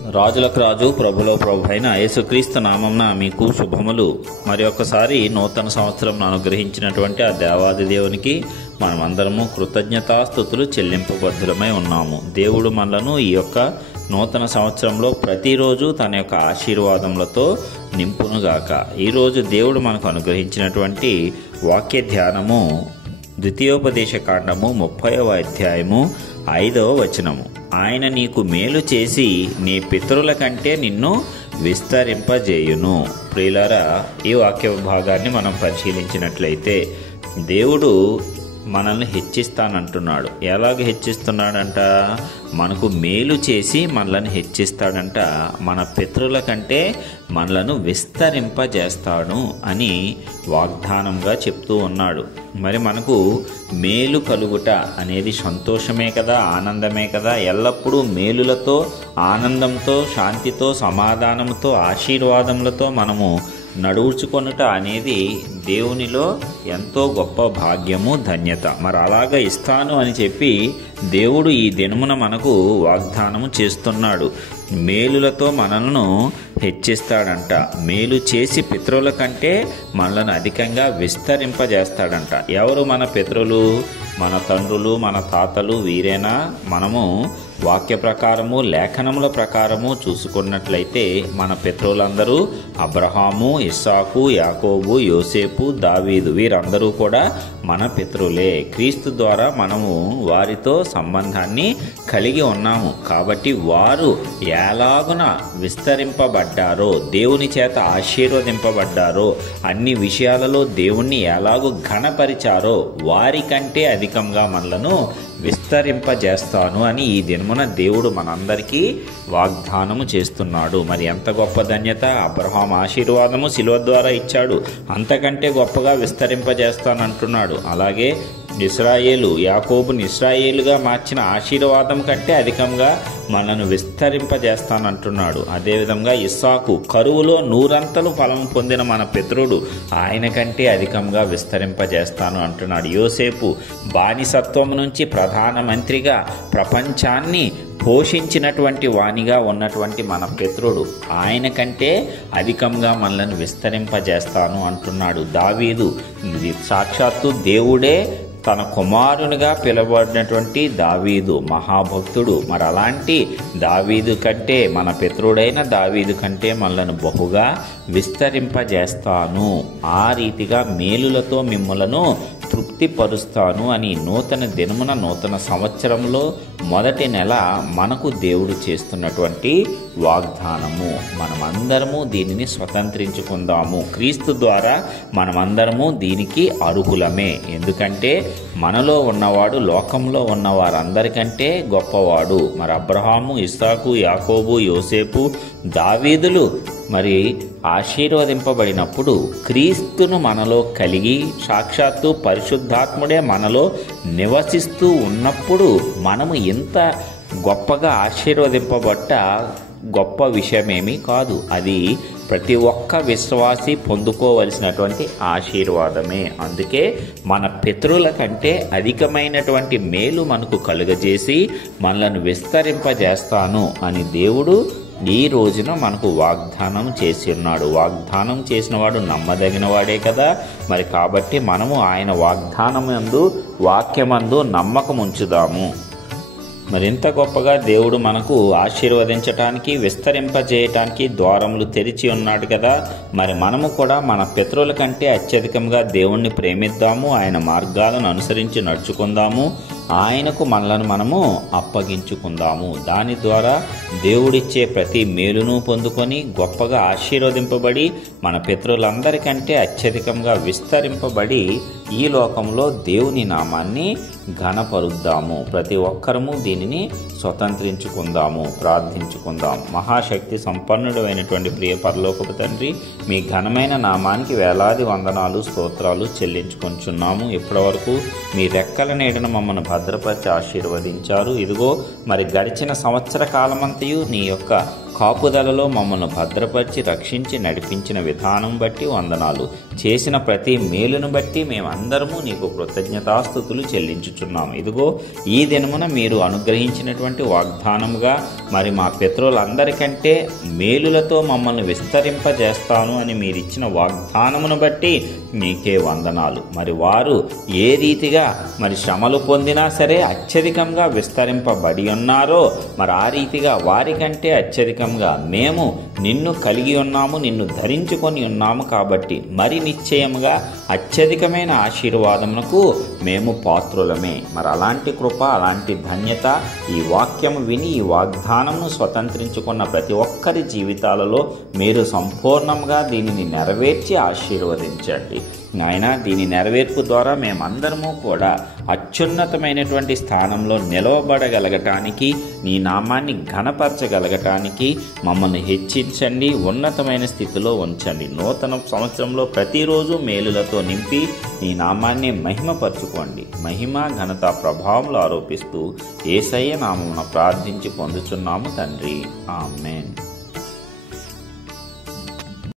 రాజులకు రాజు ప్రభులో ప్రభు అయిన యేసుక్రీస్తు నామమున మీకు శుభములు. మరి ఒక్కసారి నూతన సంవత్సరం అనుగ్రహించినటువంటి ఆ దేవాది దేవునికి మనమందరము కృతజ్ఞతాస్తుతులు చెల్లింపబద్ధులమై ఉన్నాము. దేవుడు మనలను ఈ యొక్క నూతన సంవత్సరంలో ప్రతిరోజు తన యొక్క ఆశీర్వాదములతో నింపునుగాక. ఈరోజు దేవుడు మనకు అనుగ్రహించినటువంటి వాక్య ధ్యానము ద్వితీయోపదేశ కాండము 30వ అధ్యాయము 5వ వచనము. ఆయన నీకు మేలు చేసి నీ పితరుల కంటే నిన్ను విస్తరింపజేయును. ప్రియులారా, ఈ వాక్య భాగాన్ని మనం పరిశీలించినట్లయితే దేవుడు మనల్ని హెచ్చిస్తానంటున్నాడు. ఎలాగ హెచ్చిస్తున్నాడంట? మనకు మేలు చేసి మనల్ని హెచ్చిస్తాడంట. మన పితరుల కంటే మనలను విస్తరింపజేస్తాడు అని వాగ్దానంగా చెప్తూ ఉన్నాడు. మరి మనకు మేలు కలుగుట అనేది సంతోషమే కదా, ఆనందమే కదా. ఎల్లప్పుడూ మేలులతో, ఆనందంతో, శాంతితో, సమాధానంతో, ఆశీర్వాదములతో మనము నడుచుకొనుట అనేది దేవునిలో ఎంతో గొప్ప భాగ్యము, ధన్యత. మరి అలాగ ఇస్తాను అని చెప్పి దేవుడు ఈ దినమున మనకు వాగ్దానము చేస్తున్నాడు. మేలులతో మనలను హెచ్చిస్తాడంట. మేలు చేసి పితరుల కంటే మనలను అధికంగా విస్తరింపజేస్తాడంట. ఎవరు మన పితరులు? మన తండ్రులు, మన తాతలు. వీరేనా? మనము వాక్య ప్రకారము, లేఖనముల ప్రకారము చూసుకున్నట్లయితే మన పితరులందరూ అబ్రహాము, ఇస్సాకు, యాకోబు, యోసేపు, దావీదు, వీరందరూ కూడా మన పితరులే. క్రీస్తు ద్వారా మనము వారితో సంబంధాన్ని కలిగి ఉన్నాము. కాబట్టి వారు ఎలాగున విస్తరింపబడ్డారో, దేవుని చేత ఆశీర్వదింపబడ్డారో, అన్ని విషయాలలో దేవుణ్ణి ఎలాగూ ఘనపరిచారో వారికంటే అధికంగా మనలను విస్తరింపజేస్తాను అని ఈ దినమున దేవుడు మనందరికీ వాగ్దానము చేస్తున్నాడు. మరి ఎంత గొప్ప ధన్యత! అబ్రహాం ఆశీర్వాదము శిలువ ద్వారా ఇచ్చాడు. అంతకంటే గొప్పగా విస్తరింపజేస్తానంటున్నాడు. అలాగే ఇశ్రాయేలు, యాకోబుని ఇశ్రాయేలుగా మార్చిన ఆశీర్వాదం కంటే అధికంగా మనను విస్తరింపజేస్తానంటున్నాడు. అదేవిధంగా ఇస్సాకు కరువులో 100 ఫలం పొందిన మన పితరుడు, ఆయన కంటే అధికంగా విస్తరింపజేస్తాను అంటున్నాడు. యోసేపు బానిసత్వం నుంచి ప్రధానమంత్రిగా ప్రపంచాన్ని పోషించినటువంటి వాణిగా ఉన్నటువంటి మన పితరుడు, ఆయన కంటే అధికంగా మనలను విస్తరింపజేస్తాను అంటున్నాడు. దావీదు, సాక్షాత్తు దేవుడే తన కుమారునిగా పిలువబడినటువంటి దావీదు మహాభక్తుడు. మరి అలాంటి దావీదు కంటే, మన పితరుడైన దావీదు కంటే మనలను బహుగా విస్తరింపజేస్తాను. ఆ రీతిగా మేలులతో మిమ్మలను తృప్తిపరుస్తాను అని నూతన దినమున, నూతన సంవత్సరంలో మొదటి నెల మనకు దేవుడు చేస్తున్నటువంటి వాగ్దానము. మనమందరము దీనిని స్వతంత్రించుకుందాము. క్రీస్తు ద్వారా మనమందరము దీనికి అర్హులమే. ఎందుకంటే మనలో ఉన్నవాడు లోకంలో ఉన్న వారందరికంటే గొప్పవాడు. మరి అబ్రహాము, ఇస్సాకు, యాకోబు, యోసేపు, దావీదులు మరి ఆశీర్వదింపబడినప్పుడు క్రీస్తును మనలో కలిగి సాక్షాత్తు పరిశుద్ధాత్ముడే మనలో నివసిస్తూ ఉన్నప్పుడు మనము ఎంత గొప్పగా ఆశీర్వదింపబట్ట గొప్ప విషయమేమీ కాదు. అది ప్రతి ఒక్క విశ్వాసి పొందుకోవలసినటువంటి ఆశీర్వాదమే. అందుకే మన పితరుల కంటే అధికమైనటువంటి మేలు మనకు కలుగజేసి మనలను విస్తరింపజేస్తాను అని దేవుడు ఈ రోజున మనకు వాగ్దానం చేసి ఉన్నాడు. వాగ్దానం చేసిన వాడు నమ్మదగిన వాడే కదా. మరి కాబట్టి మనము ఆయన వాగ్దానమందు, వాక్యమందు నమ్మకం ఉంచుదాము. మరింత గొప్పగా దేవుడు మనకు ఆశీర్వదించటానికి, విస్తరింపజేయటానికి ద్వారములు తెరిచి ఉన్నాడు కదా. మరి మనము కూడా మన పితరుల కంటే అత్యధికంగా దేవుణ్ణి ప్రేమిద్దాము. ఆయన మార్గాలను అనుసరించి నడుచుకుందాము. ఆయనకు మనలను మనము అప్పగించుకుందాము. దాని ద్వారా దేవుడిచ్చే ప్రతి మేలును పొందుకొని గొప్పగా ఆశీర్వదింపబడి మన పితరులందరికంటే అత్యధికంగా విస్తరింపబడి ఈ లోకంలో దేవుని నామాన్ని ఘనపరుద్దాము. ప్రతి ఒక్కరము దీనిని స్వతంత్రించుకుందాము. ప్రార్థించుకుందాం. మహాశక్తి సంపన్నుడు అయినటువంటి ప్రియ పరలోకపు తండ్రి, మీ ఘనమైన నామానికి వేలాది వందనాలు, స్తోత్రాలు చెల్లించుకొంచున్నాము. ఇప్పటి వరకు మీ రెక్కల నీడన మమ్మల్ని భద్రపరిచి ఆశీర్వదించారు. ఇదిగో మరి గడిచిన సంవత్సర కాలమంతయు నీ యొక్క కాపుదలలో మమ్మల్ని భద్రపరిచి రక్షించి నడిపించిన విధానం బట్టి వందనాలు. చేసిన ప్రతి మేలును బట్టి మేమందరము నీకు కృతజ్ఞతాస్తుతులు చెల్లించుచున్నాము. ఇదిగో ఈ దినమున మీరు అనుగ్రహించినటువంటి వాగ్దానముగా మరి మా పితరులందరికంటే మేలులతో మమ్మల్ని విస్తరింపజేస్తాను అని మీరిచ్చిన వాగ్దానమును బట్టి నీకే వందనాలు. మరి వారు ఏ రీతిగా మరి శ్రమలు పొందినా సరే అత్యధికంగా విస్తరింపబడి ఉన్నారో మరి ఆ రీతిగా వారికంటే అత్యధికంగా మేము నిన్ను కలిగి ఉన్నాము, నిన్ను ధరించుకొని ఉన్నాము. కాబట్టి మరి నిశ్చయముగా అత్యధికమైన ఆశీర్వాదమునకు మేము పాత్రులమే. మరి అలాంటి కృప, అలాంటి ధన్యత ఈ వాక్యము విని ఈ వాగ్దానమును స్వతంత్రించుకున్న ప్రతి ఒక్కరి జీవితాలలో మీరు సంపూర్ణంగా దీనిని నెరవేర్చి ఆశీర్వదించండి నాయన. దీని నెరవేర్పు ద్వారా మేమందరము కూడా అత్యున్నతమైనటువంటి స్థానంలో నిలవబడగలగటానికి, నీ నామాన్ని ఘనపరచగలగటానికి మమ్మల్ని హెచ్చించండి, ఉన్నతమైన స్థితిలో ఉంచండి. నూతన సంవత్సరంలో ప్రతిరోజు మేలులతో నింపి నీ నామాన్ని మహిమపరచుకోండి. మహిమ, ఘనత, ప్రభావంలో ఆరోపిస్తూ యేసయ్య నామమున ప్రార్థించి పొందుచున్నాము తండ్రి. ఆమేన్.